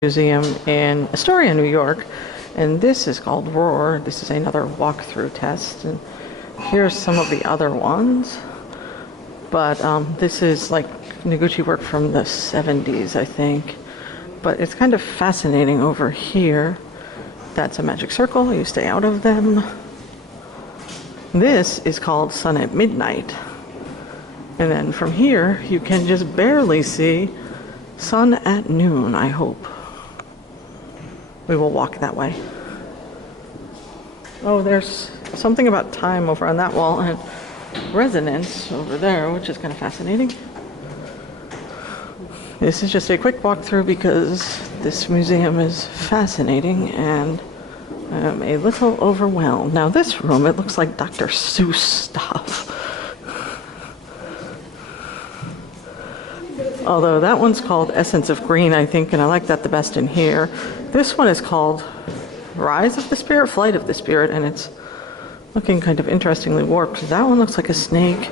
Museum in Astoria, New York, and this is called Roar. This is another walkthrough test, and here's some of the other ones. But this is like Noguchi work from the 70s, I think. But it's kind of fascinating over here. That's a magic circle. You stay out of them. This is called Sun at Midnight. And then from here, you can just barely see Sun at Noon, I hope. We will walk that way. Oh, there's something about time over on that wall and resonance over there, which is kind of fascinating. This is just a quick walkthrough because this museum is fascinating and I'm a little overwhelmed. Now this room, it looks like Dr. Seuss stuff. Although that one's called Essence of Green, I think, and I like that the best in here. This one is called Rise of the Spirit, Flight of the Spirit, and it's looking kind of interestingly warped. That one looks like a snake.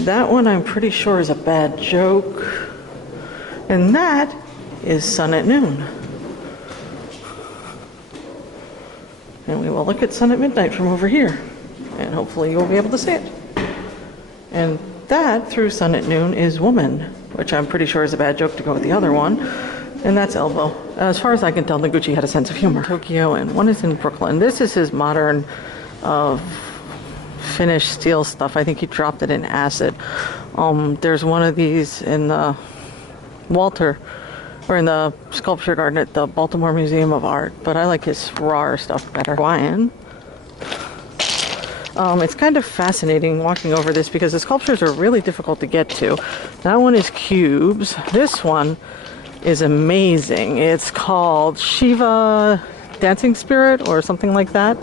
That one I'm pretty sure is a bad joke. And that is Sun at Noon. And we will look at Sun at Midnight from over here. And hopefully you'll be able to see it. And that, through Sun at Noon, is Woman, which I'm pretty sure is a bad joke to go with the other one. And that's Elbow. As far as I can tell, Noguchi had a sense of humor. Tokyo, and one is in Brooklyn. This is his modern finished steel stuff. I think he dropped it in acid. There's one of these in the in the sculpture garden at the Baltimore Museum of Art, but I like his raw stuff better. Hawaiian. It's kind of fascinating walking over this because the sculptures are really difficult to get to. That one is cubes. This one is amazing. It's called Shiva Dancing Spirit or something like that.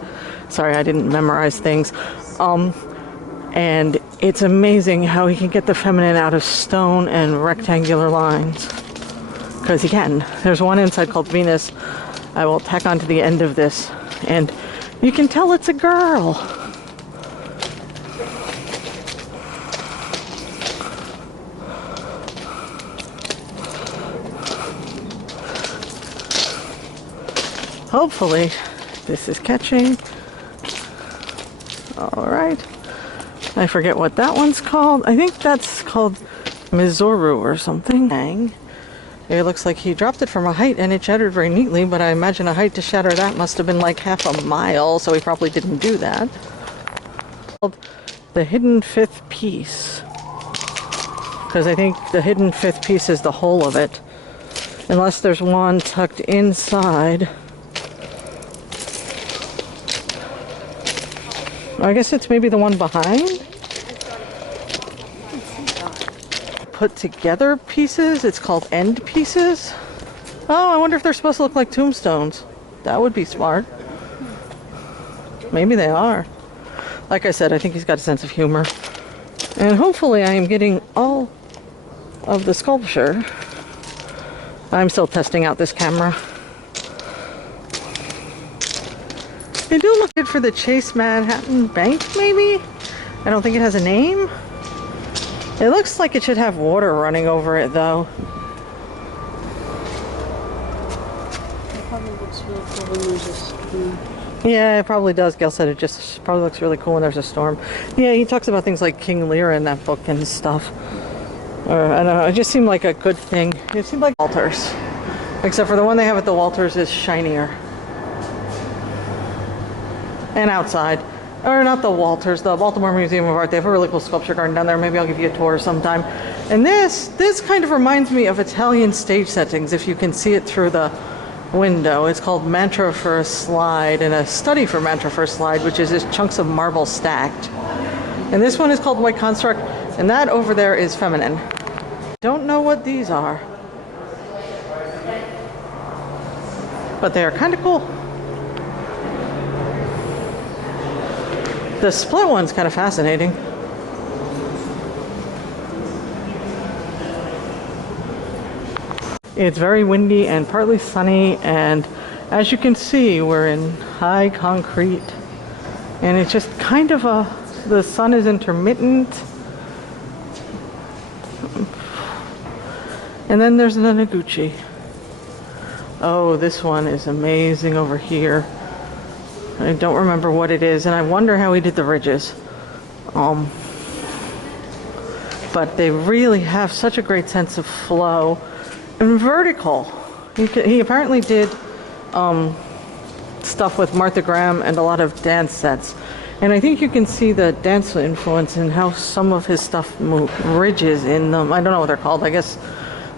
Sorry, I didn't memorize things. And it's amazing how he can get the feminine out of stone and rectangular lines. Because he can. There's one inside called Venus. I will tack onto the end of this. And you can tell it's a girl. Hopefully this is catching. All right. I forget what that one's called. I think that's called Mizuru or something. Dang. It looks like he dropped it from a height and it shattered very neatly, but I imagine a height to shatter that must have been like half a mile, so he probably didn't do that. The hidden fifth piece. Because I think the hidden fifth piece is the whole of it. Unless there's one tucked inside. I guess it's maybe the one behind. Put together pieces. It's called end pieces. Oh, I wonder if they're supposed to look like tombstones. That would be smart. Maybe they are. Like I said, I think he's got a sense of humor. And hopefully I am getting all of the sculpture. I'm still testing out this camera. They do look good for the Chase Manhattan Bank, maybe? I don't think it has a name. It looks like it should have water running over it, though. It probably looks really cool when there's a storm. Yeah, it probably does. Gail said it just probably looks really cool when there's a storm. Yeah, he talks about things like King Lear in that book and stuff. Or, I don't know, it just seemed like a good thing. It seemed like Walters. Except for the one they have at the Walters is shinier. And outside. Or not the Walters, the Baltimore Museum of Art. They have a really cool sculpture garden down there. Maybe I'll give you a tour sometime. And this kind of reminds me of Italian stage settings, if you can see it through the window. It's called Mantra for a Slide, and a study for Mantra for a Slide, which is just chunks of marble stacked. And this one is called White Construct, and that over there is feminine. Don't know what these are. But they are kind of cool. The split one's kind of fascinating. It's very windy and partly sunny, and as you can see, we're in high concrete. And it's just kind of the sun is intermittent. And then there's the Noguchi. Oh, this one is amazing over here. I don't remember what it is, and I wonder how he did the ridges. But they really have such a great sense of flow and vertical. He apparently did stuff with Martha Graham and a lot of dance sets. And I think you can see the dance influence in how some of his stuff ridges in them. I don't know what they're called. I guess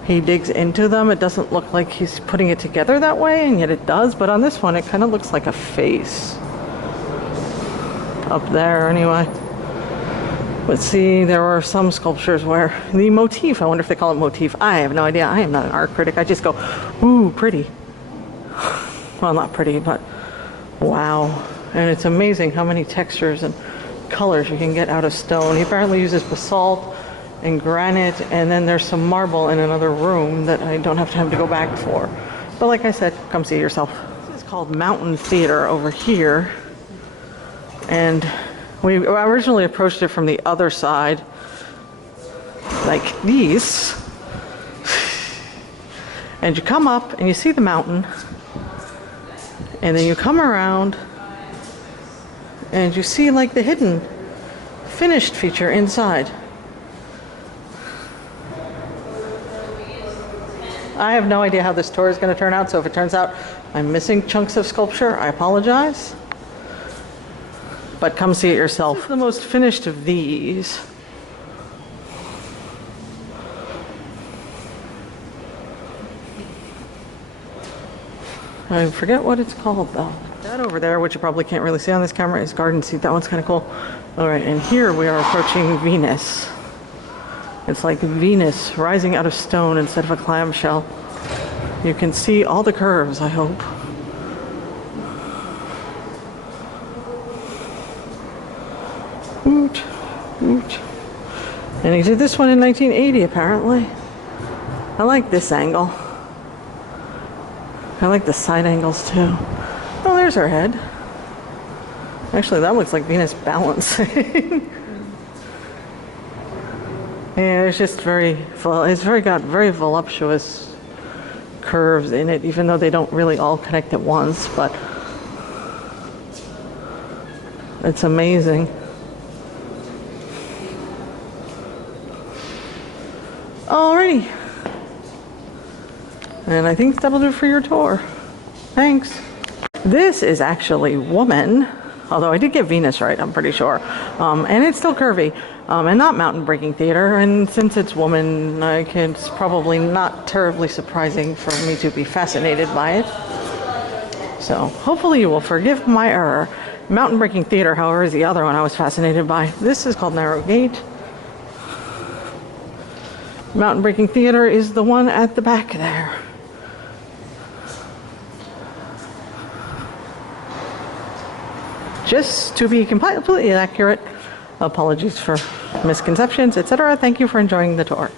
he digs into them. It doesn't look like he's putting it together that way, and yet it does. But on this one, it kind of looks like a face. Up there, anyway. But see, there are some sculptures where the motif, I wonder if they call it motif. I have no idea. I am not an art critic. I just go, ooh, pretty. Well, not pretty, but wow. And it's amazing how many textures and colors you can get out of stone. He apparently uses basalt and granite, and then there's some marble in another room that I don't have to go back for. But like I said, come see it yourself. This is called Mountain Theater over here. And we originally approached it from the other side, like these. And you come up and you see the mountain, and then you come around and you see like the hidden finished feature inside. I have no idea how this tour is going to turn out, so if it turns out I'm missing chunks of sculpture, I apologize. But come see it yourself. This is the most finished of these. I forget what it's called though. That over there, which you probably can't really see on this camera, is Garden Seat. That one's kind of cool. All right, and here we are approaching Venus. It's like Venus rising out of stone instead of a clamshell. You can see all the curves, I hope. Oot, oot. And he did this one in 1980, apparently. I like this angle. I like the side angles too. Oh, there's her head. Actually, that looks like Venus balancing. Yeah, it's just got very voluptuous curves in it, even though they don't really all connect at once, but it's amazing. Alrighty. And I think that'll do for your tour. Thanks. This is actually Woman, although I did get Venus right, I'm pretty sure. And it's still curvy, and not mountain breaking theater. And since it's Woman, it's probably not terribly surprising for me to be fascinated by it. So hopefully you will forgive my error. Mountain breaking theater, however, is the other one I was fascinated by. This is called Narrow Gate. Mountain breaking theater is the one at the back there. Just to be completely accurate, apologies for misconceptions, etc. Thank you for enjoying the tour.